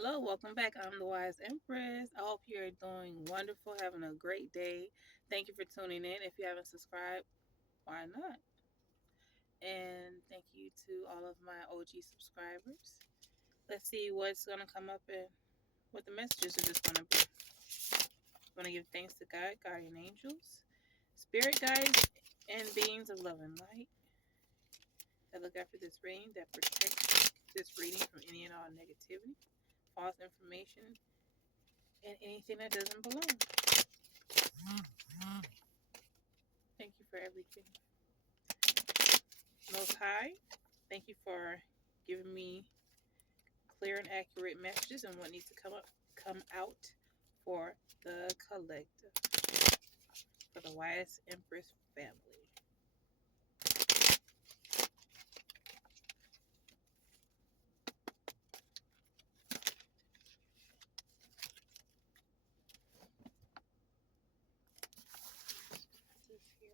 Hello, welcome back. I'm the Wise Empress. I hope you're doing wonderful, having a great day. Thank you for tuning in. If you haven't subscribed, why not? And thank you to all of my OG subscribers. Let's see what's going to come up and what the messages are just going to be. I'm going to give thanks to God, guardian angels, spirit guides, and beings of love and light that look after this reading, that protect this reading from any and all negativity, false information, and anything that doesn't belong. Thank you for everything. Most High, thank you for giving me clear and accurate messages and what needs to come out for the collective, for the Wise Empress family. This here.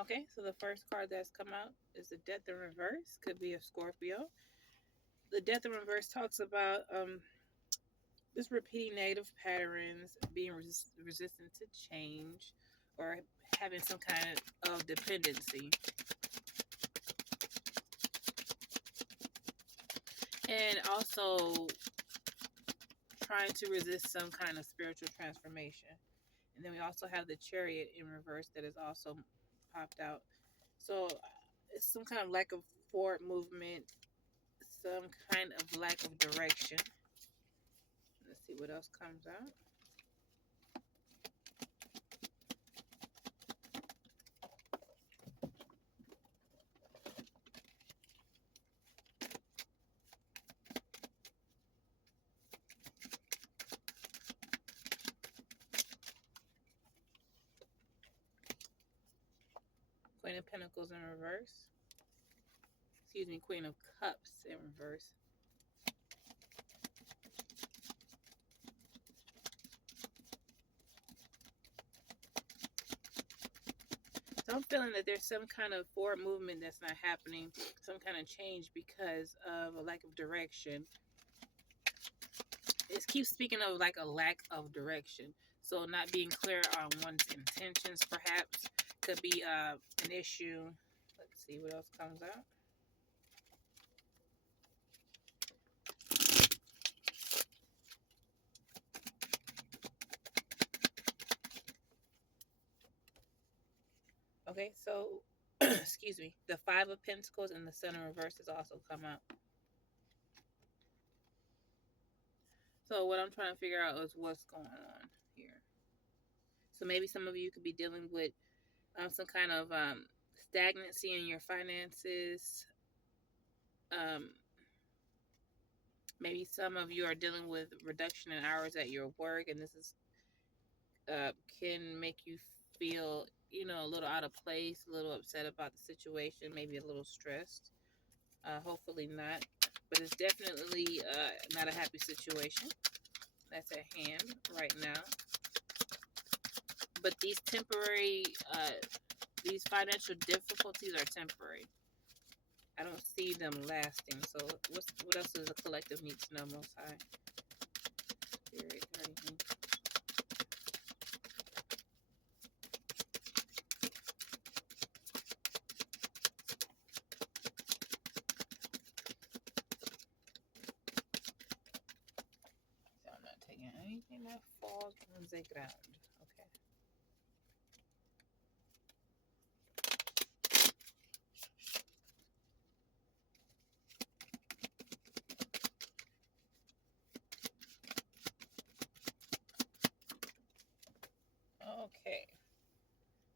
Okay, so the first card that's come out is the Death in Reverse. Could be a Scorpio. The Death in Reverse talks about just repeating negative patterns, being resistant to change, or having some kind of dependency. And also trying to resist some kind of spiritual transformation. And then we also have the Chariot in reverse that is also popped out. So it's some kind of lack of forward movement, some kind of lack of direction. Let's see what else comes out. Queen of Pentacles in reverse. Excuse me, Queen of Cups in reverse. So I'm feeling that there's some kind of forward movement that's not happening, some kind of change because of a lack of direction. It keeps speaking of like a lack of direction. So not being clear on one's intentions perhaps could be an issue. Let's see what else comes out. Okay, so excuse me, the Five of Pentacles and the Sun in reverse has also come out. So what I'm trying to figure out is what's going on here. So maybe some of you could be dealing with some kind of stagnancy in your finances. Um, Maybe some of you are dealing with reduction in hours at your work, and this is can make you feel, a little out of place, a little upset about the situation, maybe a little stressed. Hopefully not, but it's definitely not a happy situation that's at hand right now. But these financial difficulties are temporary. I don't see them lasting. So what else does the collective need to know, Most High? Spirit, guardian. So I'm not taking anything that falls on the ground. Okay. Okay.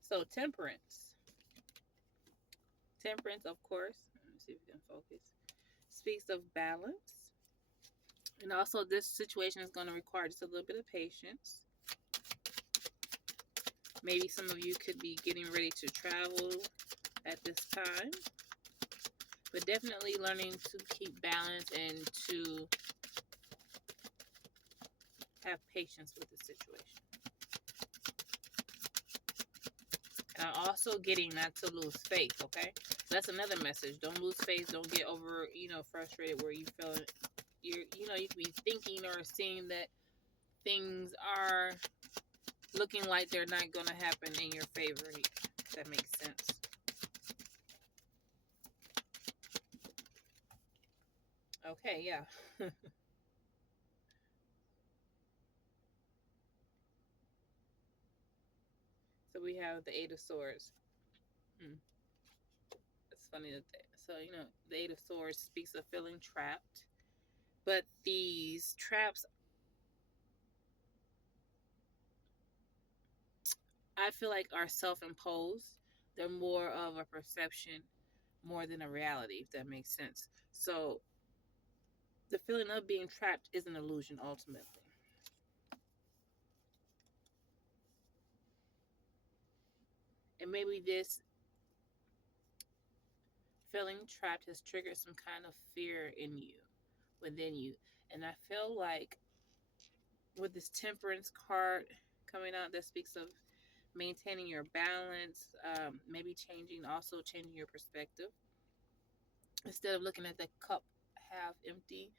So temperance. Temperance, of course. Let me see if we can focus. Speaks of balance. And also this situation is going to require just a little bit of patience. Maybe some of you could be getting ready to travel at this time, but definitely learning to keep balance and to have patience with the situation. And I'm also getting not to lose faith, okay? That's another message. Don't lose faith. Don't get over, frustrated where you feel you could be thinking or seeing that things are looking like they're not going to happen in your favor. If that makes sense. Okay, yeah. So we have the Eight of Swords. Hmm. It's funny the Eight of Swords speaks of feeling trapped. But these traps, I feel like, are self imposed. They're more of a perception more than a reality, if that makes sense. So the feeling of being trapped is an illusion ultimately. And maybe this feeling trapped has triggered some kind of fear in you, within you. And I feel like with this temperance card coming out that speaks of maintaining your balance, maybe changing your perspective. Instead of looking at the cup half empty,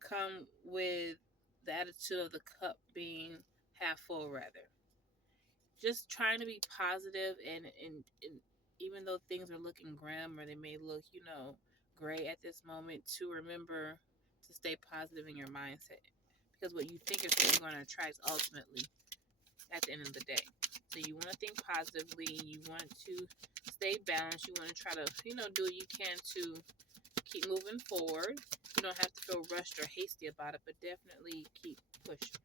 come with the attitude of the cup being half full, rather. Just trying to be positive and even though things are looking grim or they may look, gray at this moment, to remember to stay positive in your mindset. Because what you think is what you're going to attract ultimately at the end of the day. So you want to think positively. You want to stay balanced. You want to try to, do what you can to keep moving forward. You don't have to feel rushed or hasty about it, but definitely keep pushing.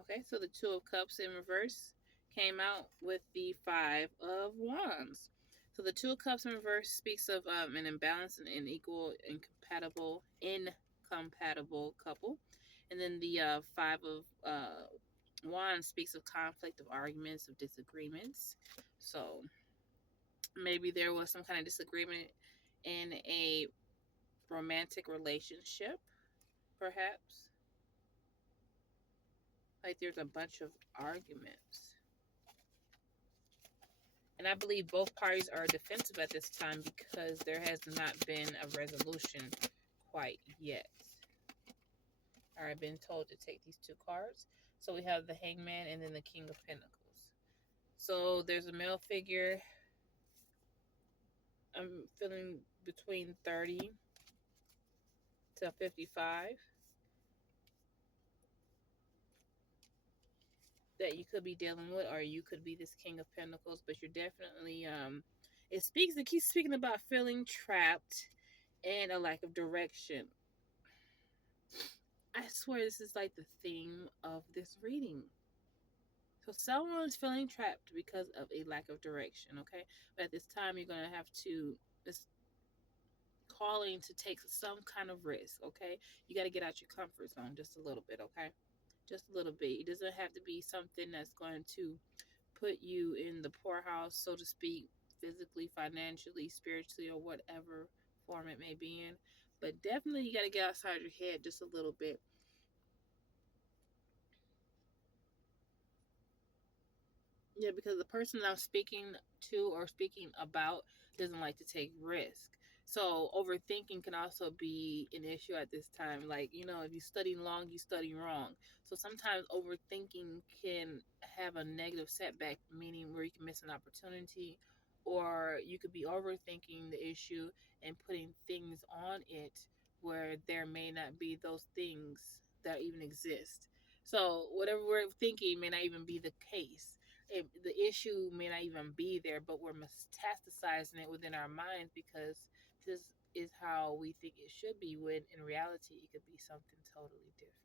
Okay, so the Two of Cups in reverse came out with the Five of Wands. So the Two of Cups in reverse speaks of an imbalanced and unequal, incompatible couple. And then the Five of Wands speaks of conflict, of arguments, of disagreements. So maybe there was some kind of disagreement in a romantic relationship, perhaps. Like there's a bunch of arguments. And I believe both parties are defensive at this time because there has not been a resolution quite yet. All right, been told to take these two cards. So we have the Hangman and then the King of Pentacles. So there's a male figure. I'm feeling between 30 to 55 that you could be dealing with, or you could be this King of Pentacles, but you're definitely it keeps speaking about feeling trapped and a lack of direction. I swear this is like the theme of this reading. So someone's feeling trapped because of a lack of direction, okay? But at this time you're gonna have to it's calling to take some kind of risk, okay? You gotta get out your comfort zone just a little bit, okay? Just a little bit. It doesn't have to be something that's going to put you in the poorhouse, so to speak, physically, financially, spiritually, or whatever form it may be in. But definitely you got to get outside your head just a little bit. Yeah, because the person I'm speaking to or speaking about doesn't like to take risk. So overthinking can also be an issue at this time. Like, if you study long, you study wrong. So sometimes overthinking can have a negative setback, meaning where you can miss an opportunity, or you could be overthinking the issue and putting things on it where there may not be those things that even exist. So whatever we're thinking may not even be the case. The issue may not even be there, but we're metastasizing it within our minds because this is how we think it should be, when in reality it could be something totally different.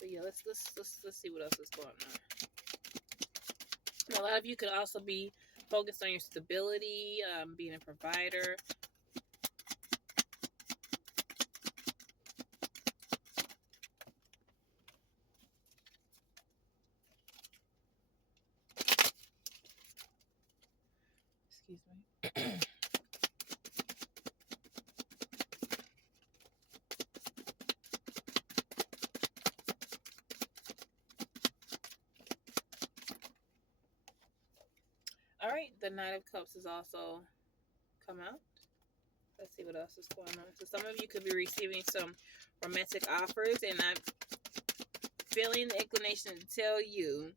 But yeah, let's see what else is going on. Now, a lot of you could also be focus on your stability, being a provider. Excuse me. All right, the Knight of Cups has also come out. Let's see what else is going on. So some of you could be receiving some romantic offers, and I'm feeling the inclination to tell you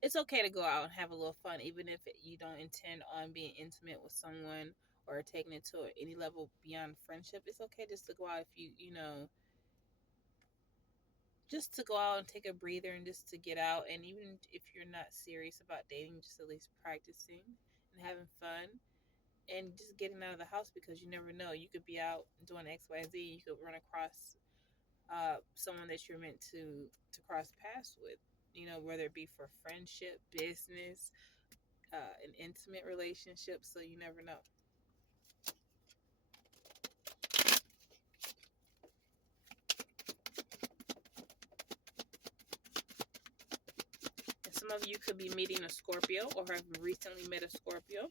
it's okay to go out and have a little fun, even if you don't intend on being intimate with someone or taking it to any level beyond friendship. It's okay just to go out if you know, just to go out and take a breather and just to get out. And even if you're not serious about dating, just at least practicing and having fun and just getting out of the house, because you never know. You could be out doing XYZ. You could run across someone that you're meant to cross paths with. You know, whether it be for friendship, business, an intimate relationship. So you never know. And some of you could be meeting a Scorpio or have recently met a Scorpio.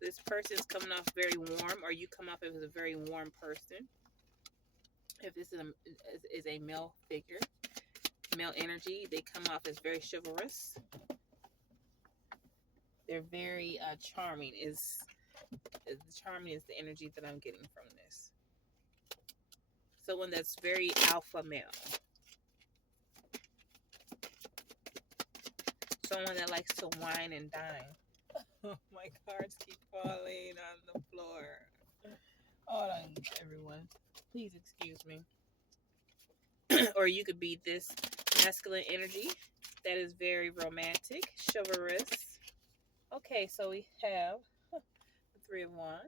This person is coming off very warm, or you come off as a very warm person. If this is a male figure, male energy, they come off as very chivalrous. They're very charming. Charming is the energy that I'm getting from this. Someone that's very alpha male. Someone that likes to wine and dine. My cards keep falling on the floor. Hold on, everyone. Please excuse me. Or you could be this masculine energy that is very romantic, chivalrous. Okay, so we have the Three of Wands.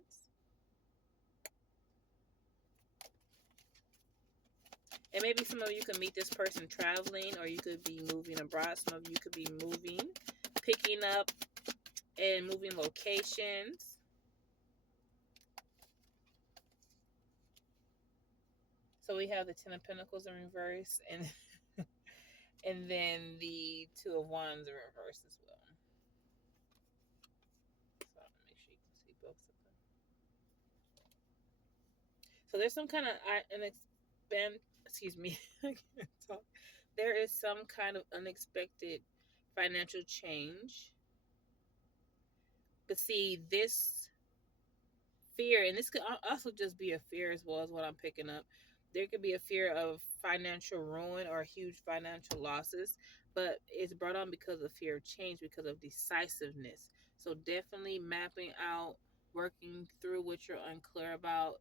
And maybe some of you could meet this person traveling, or you could be moving abroad. Some of you could be moving, picking up and moving locations. So we have the Ten of Pentacles in reverse, and and then the Two of Wands in reverse as well. So make sure you can see both of them. So there's some kind of excuse me, I can't talk. There is some kind of unexpected financial change. But see, this fear, and this could also just be a fear as well as what I'm picking up. There could be a fear of financial ruin or huge financial losses, but it's brought on because of fear of change, because of decisiveness. So definitely mapping out, working through what you're unclear about,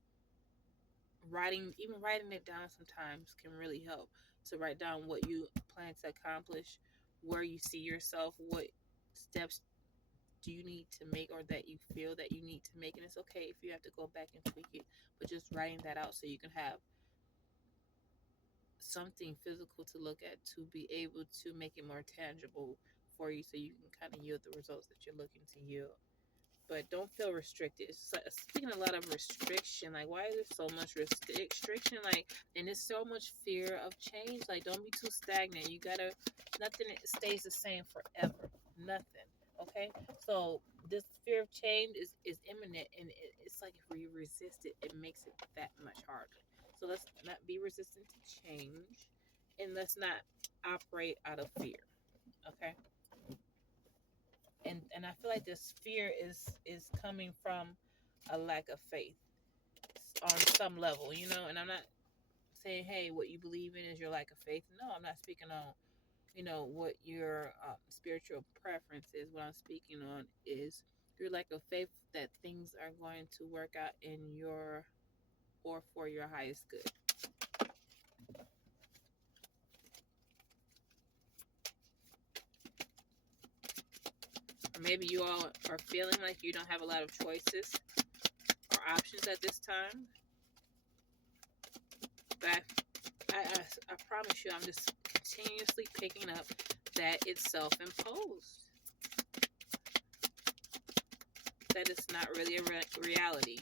even writing it down sometimes can really help, to write down what you plan to accomplish, where you see yourself, what steps do you need to make, or that you feel that you need to make. And it's okay if you have to go back and tweak it, but just writing that out so you can have something physical to look at, to be able to make it more tangible for you, so you can kind of yield the results that you're looking to yield. But don't feel restricted. Speaking a lot of restriction, like why is there so much restriction? Like, and there's so much fear of change. Like, don't be too stagnant. You gotta, nothing stays the same forever. Nothing. Okay, so this fear of change is imminent, and it's like if we resist it, it makes it that much harder. So let's not be resistant to change, and let's not operate out of fear. Okay. And I feel like this fear is coming from a lack of faith on some level, you know. And I'm not saying, hey, what you believe in is your lack of faith. No, I'm not speaking on, you know, what your spiritual preference is. What I'm speaking on is your lack of faith that things are going to work out in your, or for your highest good. Or maybe you all are feeling like you don't have a lot of choices or options at this time. But I promise you, I'm just continuously picking up that it's self-imposed, that it's not really a reality.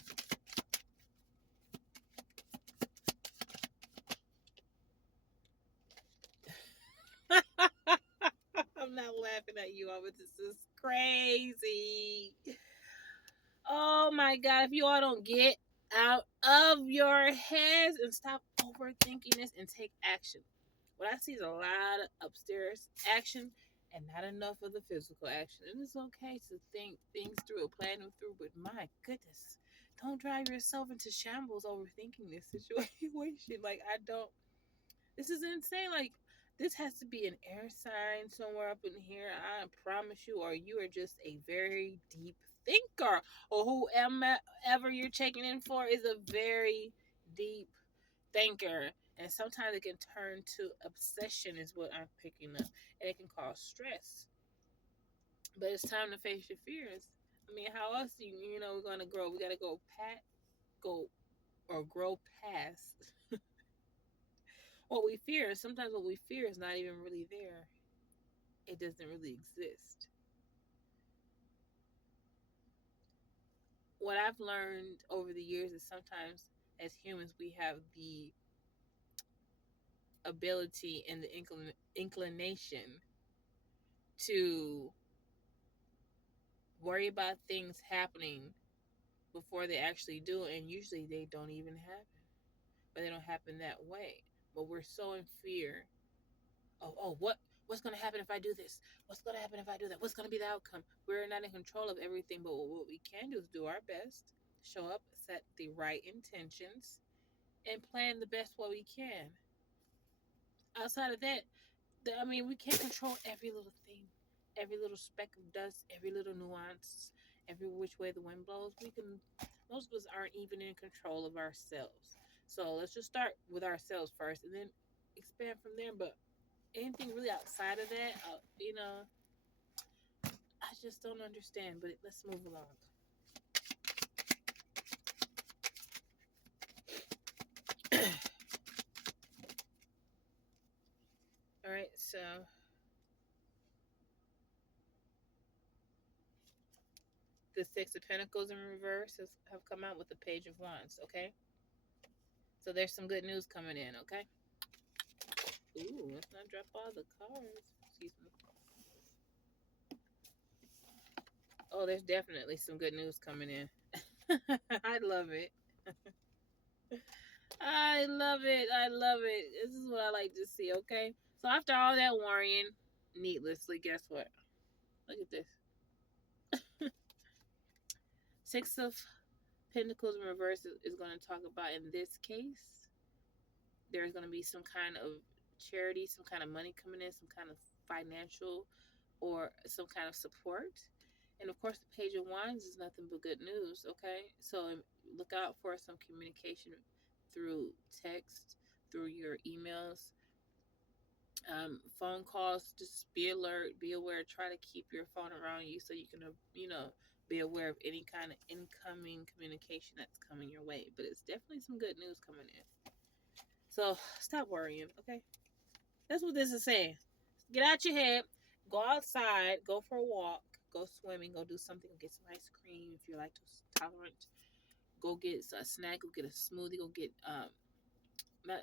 I'm not laughing at you, but this is crazy. Oh my God, if you all don't get out of your heads and stop overthinking this and take action. What I see is a lot of upstairs action and not enough of the physical action. And it's okay to think things through, plan them through, but my goodness, don't drive yourself into shambles overthinking this situation. Like, I don't, this is insane. Like, this has to be an air sign somewhere up in here. I promise you, or you are just a very deep thinker, or whoever you're checking in for is a very deep thinker. And sometimes it can turn to obsession, is what I'm picking up, and it can cause stress. But it's time to face your fears. I mean, how else we're gonna grow? We gotta go or grow past what we fear. Sometimes what we fear is not even really there. It doesn't really exist. What I've learned over the years is sometimes as humans we have the ability and the inclination to worry about things happening before they actually do, and usually they don't even happen, but they don't happen that way. But we're so in fear. What's going to happen if I do this? What's going to happen if I do that? What's going to be the outcome? We're not in control of everything, but what we can do is do our best, show up, set the right intentions, and plan the best way we can. Outside of that, we can't control every little thing, every little speck of dust, every little nuance, every which way the wind blows. Most of us aren't even in control of ourselves. So let's just start with ourselves first and then expand from there. But anything really outside of that, I just don't understand. But let's move along. All right, so the Six of Pentacles in reverse have come out with the Page of Wands, okay? So there's some good news coming in, okay? Ooh, let's not drop all the cards. Excuse me. Oh, there's definitely some good news coming in. I love it. I love it. I love it. This is what I like to see, okay? So after all that worrying needlessly, guess what? Look at this. Six of Pentacles in reverse is going to talk about, in this case, there's going to be some kind of charity, some kind of money coming in, some kind of financial or some kind of support. And of course, the Page of Wands is nothing but good news, okay? So look out for some communication through text, through your emails, phone calls. Just be alert, be aware. Try to keep your phone around you so you can, be aware of any kind of incoming communication that's coming your way. But it's definitely some good news coming in. So stop worrying, okay? That's what this is saying. Get out your head, go outside, go for a walk, go swimming, go do something, go get some ice cream if you're lactose tolerant. Go get a snack, go get a smoothie, go get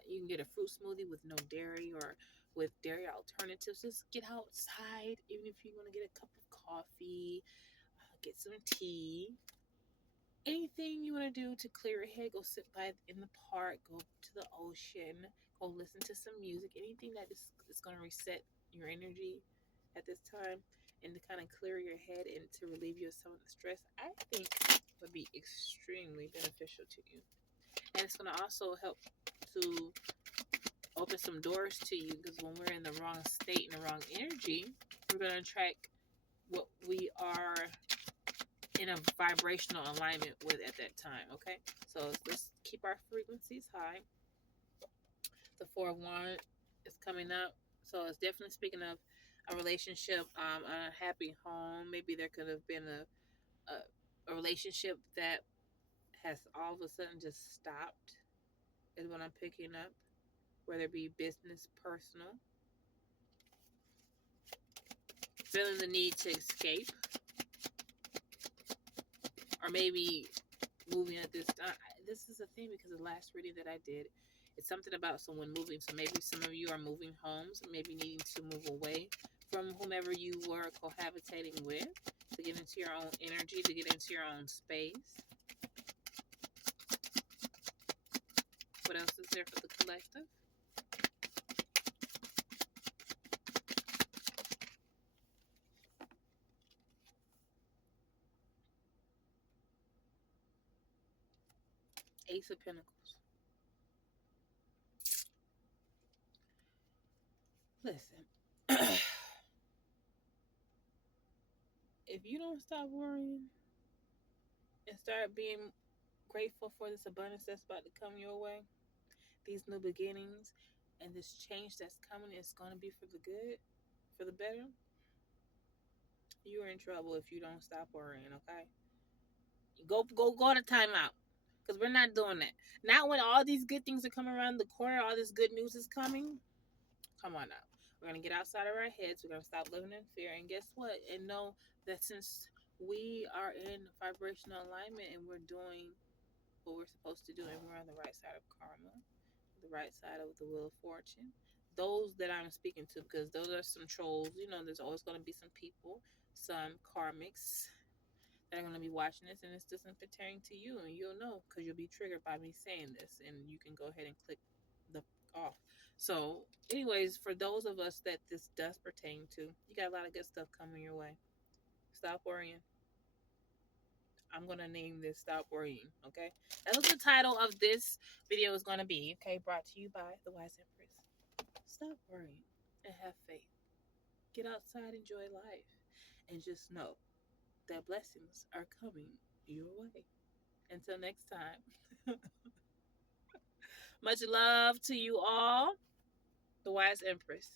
you can get a fruit smoothie with no dairy or with dairy alternatives. Just get outside, even if you want to get a cup of coffee, get some tea. Anything you want to do to clear your head, go sit by in the park, go to the ocean, go listen to some music, anything that is going to reset your energy at this time and to kind of clear your head and to relieve you of some of the stress, I think would be extremely beneficial to you. And it's going to also help to open some doors to you, because when we're in the wrong state and the wrong energy, we're going to attract what we are in a vibrational alignment with at that time, okay? So let's keep our frequencies high. The Four of Wands is coming up, so it's definitely speaking of a relationship, a happy home. Maybe there could have been a relationship that has all of a sudden just stopped, is what I'm picking up, whether it be business, personal. feeling the need to escape, or maybe moving at this time. This is a thing because the last reading that I did, it's something about someone moving. So maybe some of you are moving homes, maybe needing to move away from whomever you were cohabitating with, to get into your own energy, to get into your own space. What else is there for the collective? Ace of Pentacles. Listen, if you don't stop worrying and start being grateful for this abundance that's about to come your way, these new beginnings, and this change that's coming is going to be for the good, for the better, you're in trouble if you don't stop worrying, okay? Go to timeout. Because we're not doing that. Not when all these good things are coming around the corner, all this good news is coming. Come on now. We're going to get outside of our heads. We're going to stop living in fear. And guess what? And know that since we are in vibrational alignment and we're doing what we're supposed to do, and we're on the right side of karma, the right side of the wheel of fortune, those that I'm speaking to, because those are some trolls. You know, there's always going to be some people, some karmics that are going to be watching this, and this doesn't pertain to you, and you'll know because you'll be triggered by me saying this, and you can go ahead and click the off. So, anyways, for those of us that this does pertain to, you got a lot of good stuff coming your way. Stop worrying. I'm gonna name this "Stop Worrying." Okay, that was the title of this video is gonna be. Okay, brought to you by the Wise Empress. Stop worrying and have faith. Get outside, enjoy life, and just know that blessings are coming your way. Until next time, much love to you all. The Wise Empress.